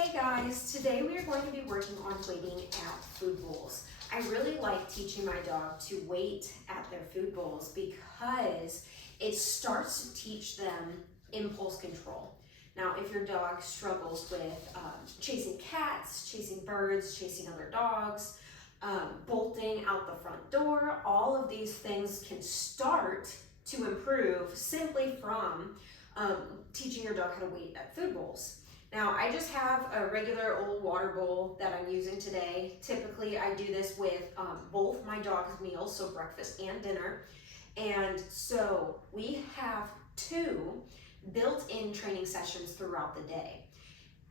Hey guys, today we are going to be working on waiting at food bowls. I really like teaching my dog to wait at their food bowls because it starts to teach them impulse control. Now, if your dog struggles with chasing cats, chasing birds, chasing other dogs, bolting out the front door, all of these things can start to improve simply from teaching your dog how to wait at food bowls. Now, I just have a regular old water bowl that I'm using today. Typically, I do this with both my dog's meals, so breakfast and dinner. And so we have 2 built-in training sessions throughout the day.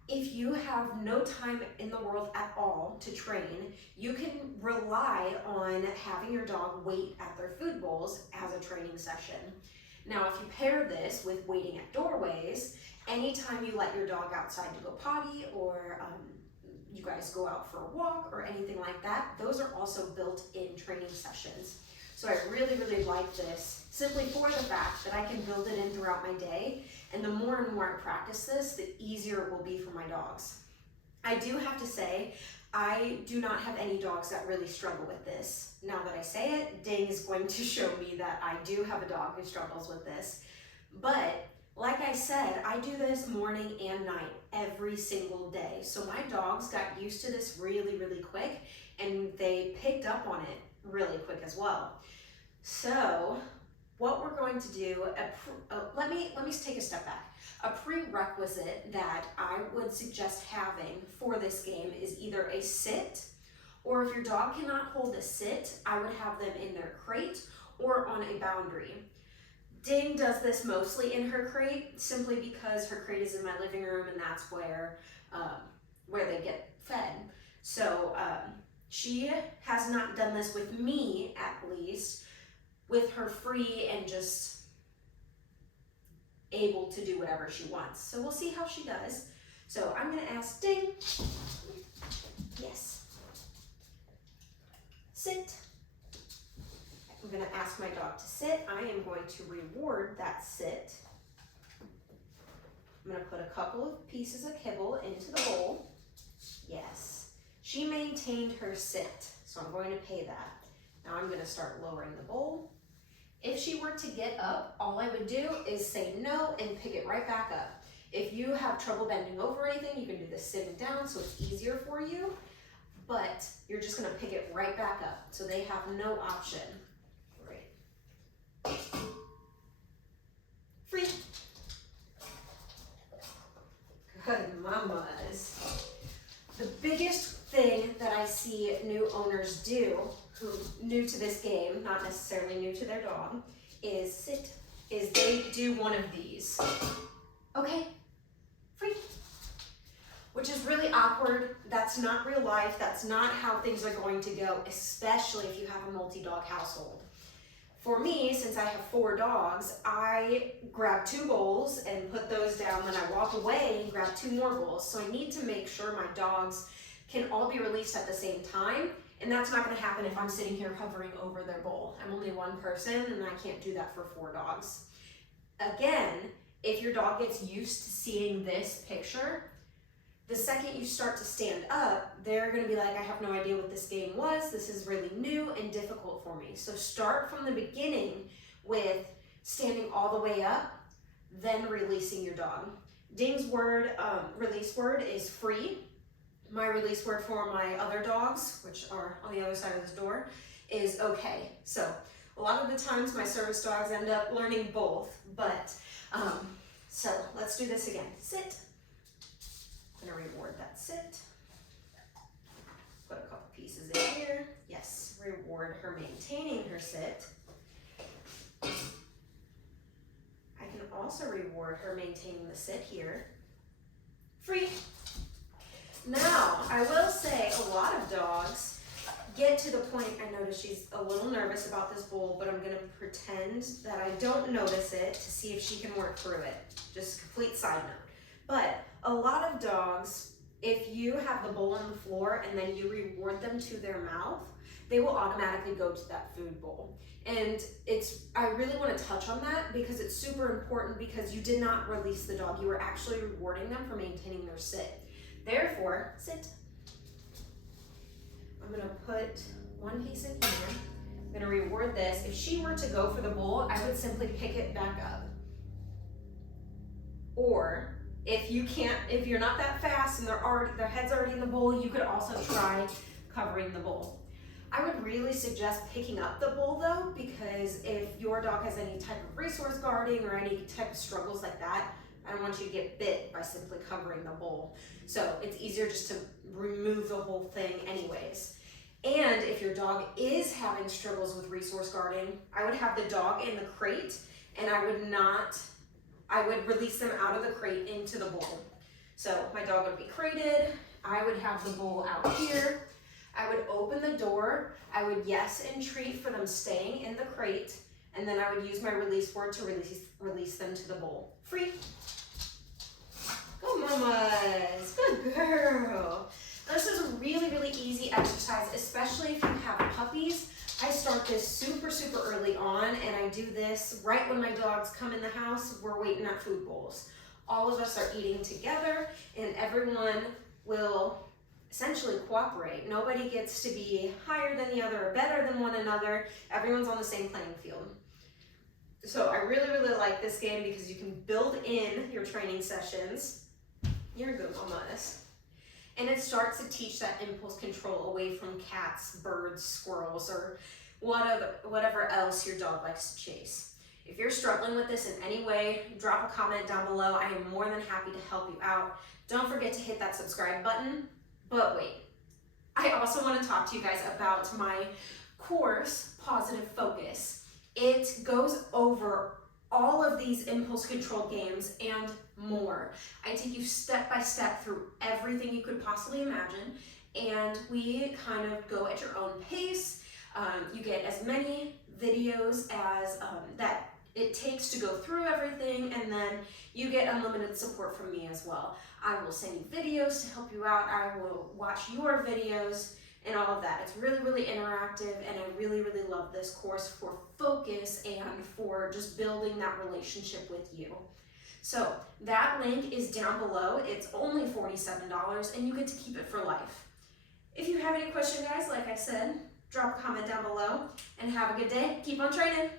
If you have no time in the world at all to train, you can rely on having your dog wait at their food bowls as a training session. Now, if you pair this with waiting at doorways, anytime you let your dog outside to go potty or you guys go out for a walk or anything like that, those are also built-in training sessions. So I really, really like this simply for the fact that I can build it in throughout my day. And the more and more I practice this, the easier it will be for my dogs. I do have to say, I do not have any dogs that really struggle with this. Now that I say it, Ding is going to show me that I do have a dog who struggles with this. But like I said, I do this morning and night every single day. So my dogs got used to this really, really quick, and they picked up on it really quick as well. So what we're going to do, let me take a step back. A prerequisite that I would suggest having for this game is either a sit, or if your dog cannot hold a sit, I would have them in their crate or on a boundary. Ding does this mostly in her crate, simply because her crate is in my living room and that's where they get fed. So she has not done this with me, at least, with her free and just able to do whatever she wants. So we'll see how she does. So I'm gonna ask Ding, yes, sit. I'm gonna ask my dog to sit. I am going to reward that sit. I'm gonna put a couple of pieces of kibble into the bowl. Yes, she maintained her sit, so I'm going to pay that. Now I'm gonna start lowering the bowl. If she were to get up, all I would do is say no and pick it right back up. If you have trouble bending over anything, you can do this sitting down so it's easier for you, but you're just gonna pick it right back up. So they have no option. Great. Free. Good mamas. The biggest thing that I see new owners do, who new to this game, not necessarily new to their dog, is they do one of these. Okay, free. Which is really awkward. That's not real life. That's not how things are going to go, especially if you have a multi-dog household. For me, since I have 4 dogs, I grab 2 bowls and put those down, then I walk away and grab 2 more bowls. So I need to make sure my dogs can all be released at the same time, and that's not gonna happen if I'm sitting here hovering over their bowl. I'm only one person, and I can't do that for 4 dogs. Again, if your dog gets used to seeing this picture, the second you start to stand up, they're gonna be like, I have no idea what this game was. This is really new and difficult for me. So start from the beginning with standing all the way up, then releasing your dog. Ding's word, release word is free. My release word for my other dogs, which are on the other side of this door, is okay. So a lot of the times my service dogs end up learning both, but so let's do this again. Sit. I'm gonna reward that sit. Put a couple pieces in here. Yes, reward her maintaining her sit. I can also reward her maintaining the sit here. Free. Now, I will say a lot of dogs get to the point, I notice she's a little nervous about this bowl, but I'm gonna pretend that I don't notice it to see if she can work through it. Just complete side note. But a lot of dogs, if you have the bowl on the floor and then you reward them to their mouth, they will automatically go to that food bowl. And I really want to touch on that because it's super important, because you did not release the dog. You were actually rewarding them for maintaining their sit. Therefore, sit. I'm gonna put one piece in here. I'm gonna reward this. If she were to go for the bowl, I would simply pick it back up. Or if you're not that fast and their head's already in the bowl, you could also try covering the bowl. I would really suggest picking up the bowl though, because if your dog has any type of resource guarding or any type of struggles like that, I don't want you to get bit by simply covering the bowl. So it's easier just to remove the whole thing anyways. And if your dog is having struggles with resource guarding, I would have the dog in the crate and I would release them out of the crate into the bowl. So my dog would be crated, I would have the bowl out here, I would open the door, I would yes and treat for them staying in the crate, and then I would use my release word to release them to the bowl. Free. Go mamas, good girl. This is a really, really easy exercise, especially if you have puppies. I start this super, super early on, and I do this right when my dogs come in the house. We're waiting at food bowls. All of us are eating together, and everyone will essentially cooperate. Nobody gets to be higher than the other or better than one another. Everyone's on the same playing field. So I really, really like this game because you can build in your training sessions. You're good, mamas. And it starts to teach that impulse control away from cats, birds, squirrels, or whatever else your dog likes to chase. If you're struggling with this in any way, drop a comment down below. I am more than happy to help you out. Don't forget to hit that subscribe button. But wait, I also want to talk to you guys about my course, Pawsitive Focus. It goes over all of these impulse control games and more. I take you step by step through everything you could possibly imagine, and we kind of go at your own pace. You get as many videos as that it takes to go through everything, and then you get unlimited support from me as well. I will send you videos to help you out. I will watch your videos and all of that. It's really, really interactive, and I really, really love this course for focus and for just building that relationship with you. So that link is down below. It's only $47, and you get to keep it for life. If you have any questions, guys, like I said, drop a comment down below, and have a good day. Keep on training.